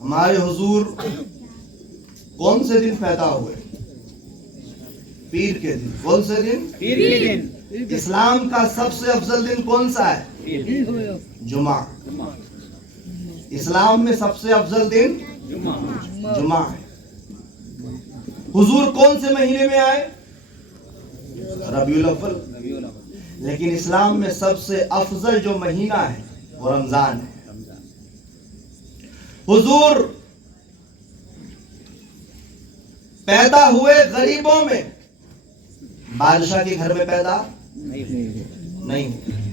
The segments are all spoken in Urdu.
ہمارے حضور کون سے دن پیدا ہوئے؟ پیر کے دن۔ کون سے دن؟ پیر کے دن۔ اسلام کا سب سے افضل دن کون سا ہے؟ جمعہ۔ اسلام میں سب سے افضل دن جمعہ ہے۔ حضور کون سے مہینے میں آئے؟ ربیع الاول۔ لیکن اسلام میں سب سے افضل جو مہینہ ہے وہ رمضان ہے۔ حضور پیدا ہوئے غریبوں میں، بادشاہ کے گھر میں پیدا نہیں ہوئے۔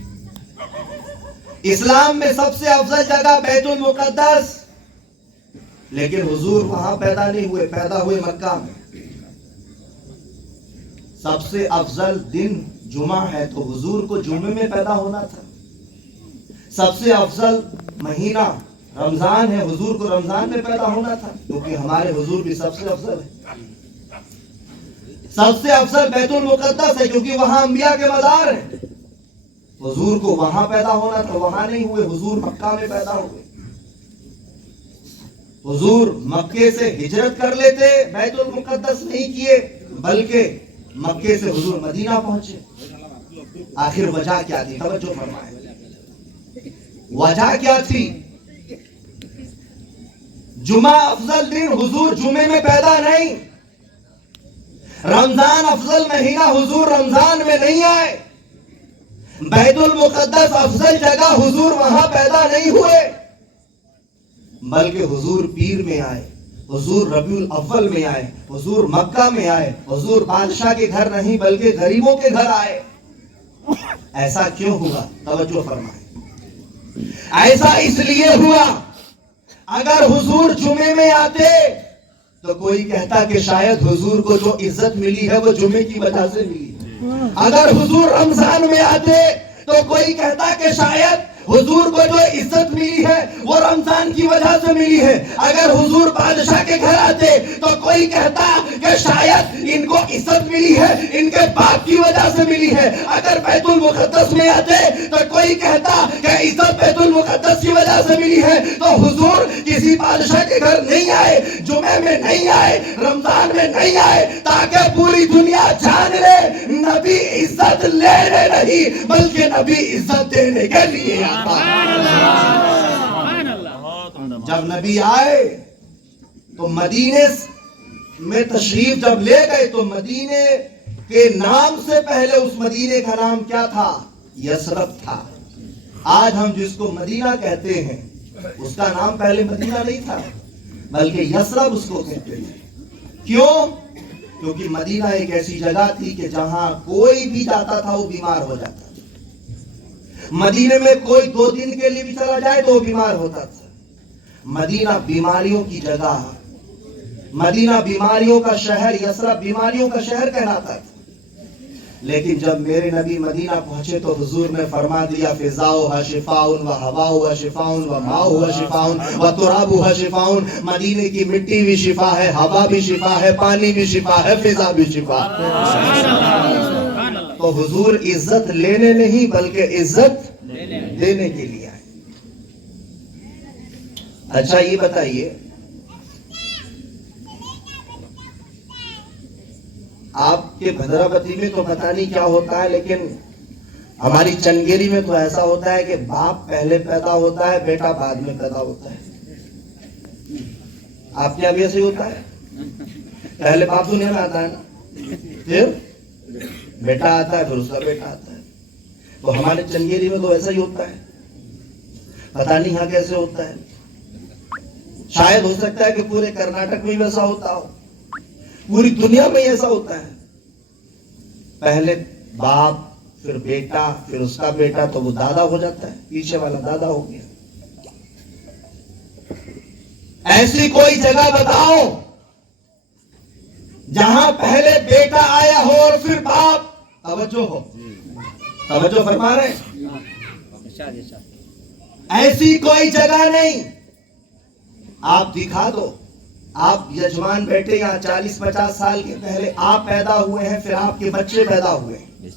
اسلام میں سب سے افضل جگہ بیت المقدس، لیکن حضور وہاں پیدا نہیں ہوئے، پیدا ہوئے مکہ میں۔ سب سے افضل دن جمعہ ہے تو حضور کو جمعے میں پیدا ہونا تھا۔ سب سے افضل مہینہ رمضان ہے، حضور کو رمضان میں پیدا ہونا تھا، کیونکہ ہمارے حضور بھی سب سے افضل ہے۔ سب سے افضل بیت المقدس ہے کیونکہ وہاں انبیاء کے مزار ہیں، حضور کو وہاں پیدا ہونا تھا، وہاں نہیں ہوئے، حضور مکہ میں پیدا ہوئے۔ حضور مکے سے ہجرت کر لیتے، بیت المقدس نہیں کیے، بلکہ مکے سے حضور مدینہ پہنچے۔ آخر وجہ کیا تھی؟ توجہ فرمائیں، وجہ کیا تھی؟ جمعہ افضل دن، حضور جمعے میں پیدا نہیں۔ رمضان افضل مہینہ، حضور رمضان میں نہیں آئے۔ بیت المقدس افضل جگہ، حضور وہاں پیدا نہیں ہوئے، بلکہ حضور پیر میں آئے، حضور ربیع الاول میں آئے، حضور مکہ میں آئے، حضور بادشاہ کے گھر نہیں بلکہ غریبوں کے گھر آئے۔ ایسا کیوں ہوا؟ توجہ فرمائیں۔ ایسا اس لیے ہوا، اگر حضور جمعے میں آتے تو کوئی کہتا کہ شاید حضور کو جو عزت ملی ہے وہ جمعے کی وجہ سے ملی ہے۔ اگر حضور رمضان میں آتے تو کوئی کہتا کہ شاید حضور کو جو عزت ملی ہے وہ رمضان کی وجہ سے ملی ہے۔ اگر حضور بادشاہ کے گھر آتے تو کوئی کہتا کہ شاید ان کو عزت ملی ہے ان کے باپ کی وجہ سے ملی ہے۔ اگر بیت المقدس میں آتے تو کوئی کہتا کہ عزت بیت المقدس کی وجہ سے ملی ہے۔ تو حضور کسی بادشاہ کے گھر نہیں آئے، جمعے میں نہیں آئے، رمضان میں نہیں آئے، تاکہ پوری دنیا جان لے نبی عزت لینے نہیں بلکہ نبی عزت دینے کے لیے۔ جب نبی آئے تو مدینے میں تشریف جب لے گئے تو مدینے کے نام سے پہلے اس مدینے کا نام کیا تھا؟ یثرب تھا۔ آج ہم جس کو مدینہ کہتے ہیں اس کا نام پہلے مدینہ نہیں تھا بلکہ یثرب اس کو کہتے ہیں۔ کیوں؟ کیونکہ مدینہ ایک ایسی جگہ تھی کہ جہاں کوئی بھی جاتا تھا وہ بیمار ہو جاتا تھا۔ مدینے میں کوئی 2 دن کے لیے بھی چلا جائے تو وہ بیمار ہوتا تھا۔ مدینہ بیماریوں کی جگہ، مدینہ بیماریوں کا شہر، یثرب بیماریوں کا شہر کہلاتا تھا۔ لیکن جب میرے نبی مدینہ پہنچے تو حضور نے فرما دیا فضاؤھا شفاء و ہواؤھا شفاء و ماؤھا شفاء و ترابھا شفاء۔ مدینے کی مٹی بھی شفا ہے، ہوا بھی شفا ہے، پانی بھی شفا ہے، فضا بھی شفا ہے۔ تو حضور عزت لینے نہیں بلکہ عزت دینے کے لیے آئے۔ اچھا یہ بتائیے، آپ کے بھدراوتی میں تو پتہ نہیں کیا ہوتا ہے، لیکن ہماری چنگیری میں تو ایسا ہوتا ہے کہ باپ پہلے پیدا ہوتا ہے، بیٹا بعد میں پیدا ہوتا ہے۔ آپ کے ابھی ایسے ہی ہوتا ہے؟ پہلے باپ دنیا میں آتا ہے نا، پھر بیٹا آتا ہے، پھر اس کا بیٹا آتا ہے۔ تو ہمارے چنگیری میں تو ایسا ہی ہوتا ہے، پتہ نہیں یہاں کیسے ہوتا ہے۔ شاید ہو سکتا ہے کہ پورے کرناٹک میں ویسا ہوتا ہو، پوری دنیا میں ایسا ہوتا ہے۔ پہلے باپ، پھر بیٹا، پھر اس کا بیٹا، تو وہ دادا ہو جاتا ہے، پیچھے والا دادا ہو گیا۔ ایسی کوئی جگہ بتاؤ جہاں پہلے بیٹا آیا ہو اور پھر باپ۔ توجہ ہو، توجہ فرما رہے ہیں؟ ایسی کوئی جگہ نہیں۔ آپ دکھا دو، آپ یجمان بیٹے یہاں 40-50 سال کے پہلے آپ پیدا ہوئے ہیں، پھر آپ کے بچے پیدا ہوئے ہیں،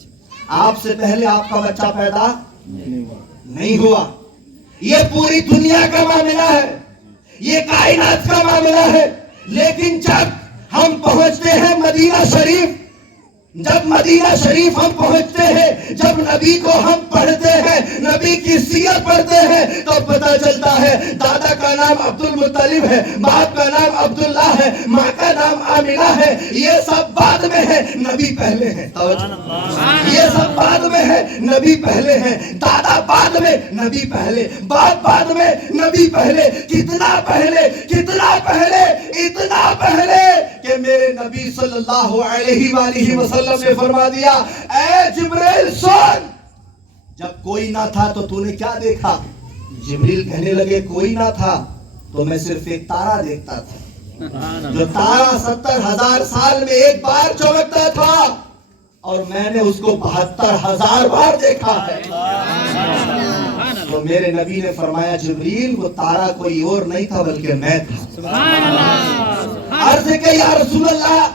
آپ سے پہلے آپ کا بچہ پیدا نہیں ہوا۔ یہ پوری دنیا کا معاملہ ہے، یہ کائنات کا معاملہ ہے. لیکن جب ہم پہنچتے ہیں مدینہ شریف، جب مدینہ شریف ہم پہنچتے ہیں، جب نبی کو ہم پڑھتے ہیں، نبی کی سیرت پڑھتے ہیں، تو پتہ چلتا ہے دادا کا نام عبد المطلب ہے، باپ کا نام عبداللہ ہے، ماں کا نام آمنہ ہے. یہ سب بعد میں ہے، نبی پہلے ہیں. یہ سب بعد میں ہے، نبی پہلے ہیں. دادا بعد میں، نبی پہلے. باپ بعد میں، نبی پہلے. کتنا پہلے، کتنا پہلے، اتنا پہلے کہ میرے نبی صلی اللہ علیہ وآلہ وسلم نے فرما دیا، اے جبریل سن. جب کوئی نہ تھا تو تو نے کیا دیکھا؟ جبریل کہنے لگے کوئی نہ تھا تو میں صرف ایک تارا دیکھتا تھا، جو تارا 70,000 سال میں ایک بار چمکتا تھا، اور میں نے اس کو 72,000 بار دیکھا ہے. تو میرے نبی نے فرمایا جبریل وہ تارا کوئی اور نہیں تھا بلکہ میں تھا. عرض کہ یا رسول اللہ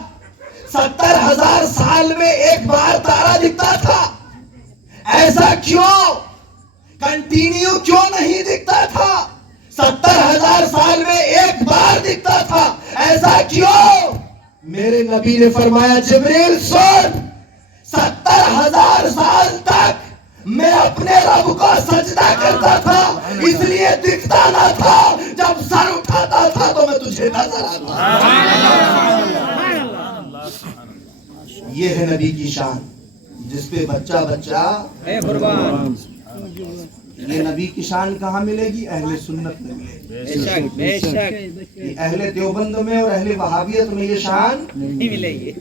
70,000 سال میں ایک بار تارا دکھتا تھا، ایسا کیوں؟ کنٹینیو کیوں نہیں دکھتا تھا؟ 70,000 سال میں ایک بار دکھتا تھا، ایسا کیوں؟ میرے نبی نے فرمایا جبریل سن، 70,000 سال تک میں اپنے رب کو سجدہ کرتا تھا، اس لیے دکھتا نہ تھا. جب سر اٹھاتا تھا تو میں تجھے نظر آتا. یہ ہے نبی کی شان جس پہ بچہ بچہ اے قربان. یہ نبی کی شان کہاں ملے گی؟ اہل سنت میں ملے گی. اہل دیوبند میں اور اہل وہابیت میں یہ شان نہیں ملے گی.